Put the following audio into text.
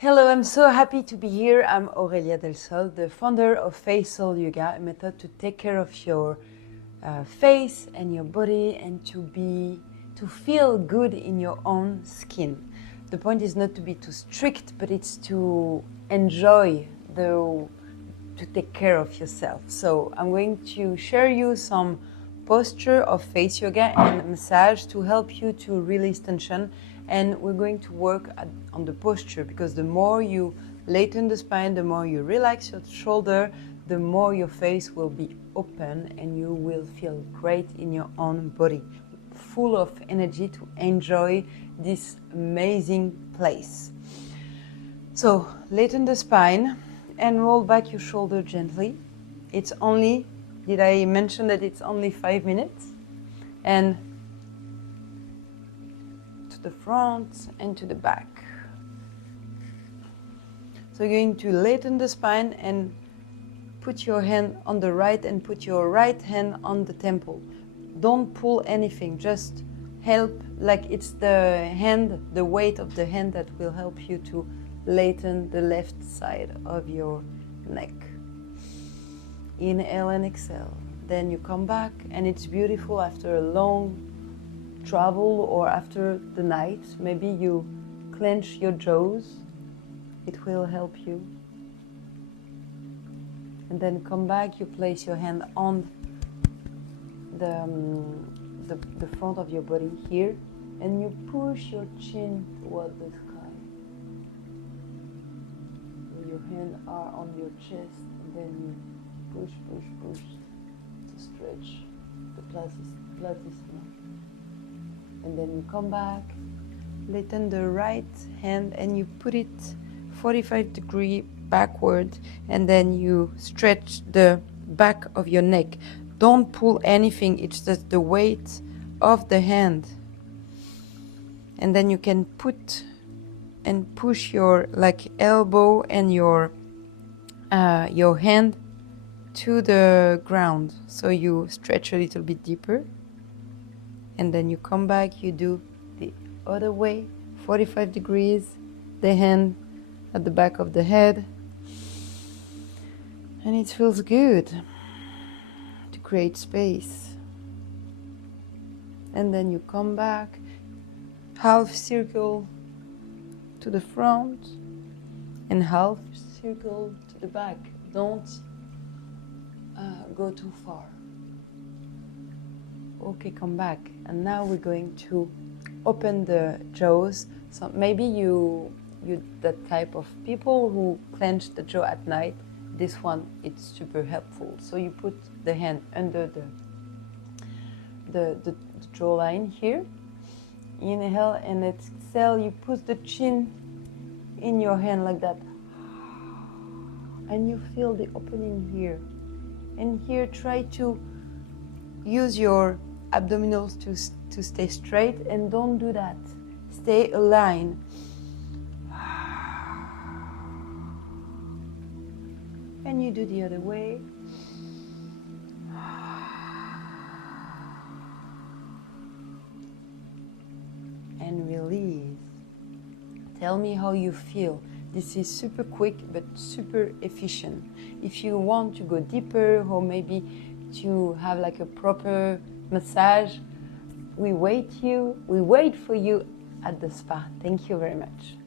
Hello, I'm so happy to be here. I'm Aurelia del Sol, the founder of Facial Yoga, a method to take care of your face and your body and to feel good in your own skin. The point is not to be too strict, but it's to enjoy to take care of yourself. So I'm going to share you some posture of face yoga and massage to help you to release tension, and we're going to work on the posture, because the more you lengthen the spine, the more you relax your shoulder, the more your face will be open and you will feel great in your own body, full of energy to enjoy this amazing place. So lengthen the spine and roll back your shoulder gently. It's only, did I mention that it's only 5 minutes? And to the front and to the back. So you're going to lengthen the spine and put your hand on the right and put your right hand on the temple. Don't pull anything, just help, like it's the hand, the weight of the hand that will help you to lengthen the left side of your neck. Inhale and exhale. Then you come back, and it's beautiful after a long travel or after the night. Maybe you clench your jaws. It will help you. And then come back, you place your hand on the front of your body here, and you push your chin toward the sky. Your hands are on your chest, and then you push to stretch the platysma. And then you come back, lengthen the right hand, and you put it 45 degrees backward, and then you stretch the back of your neck. Don't pull anything, it's just the weight of the hand. And then you can put and push your elbow and your hand to the ground, so you stretch a little bit deeper, and then you come back, you do the other way, 45 degrees, the hand at the back of the head, and it feels good to create space. And then you come back, half circle to the front and half circle to the back. Don't go too far. Okay, come back. And now we're going to open the jaws. So maybe you that type of people who clench the jaw at night. This one, it's super helpful. So you put the hand under the jawline here. Inhale and exhale. You put the chin in your hand like that, and you feel the opening here. And here, try to use your abdominals to stay straight, and don't do that. Stay aligned. And you do the other way. And release. Tell me how you feel. This is super quick but super efficient. If you want to go deeper, or maybe to have like a proper massage, we wait for you at the spa. Thank you very much.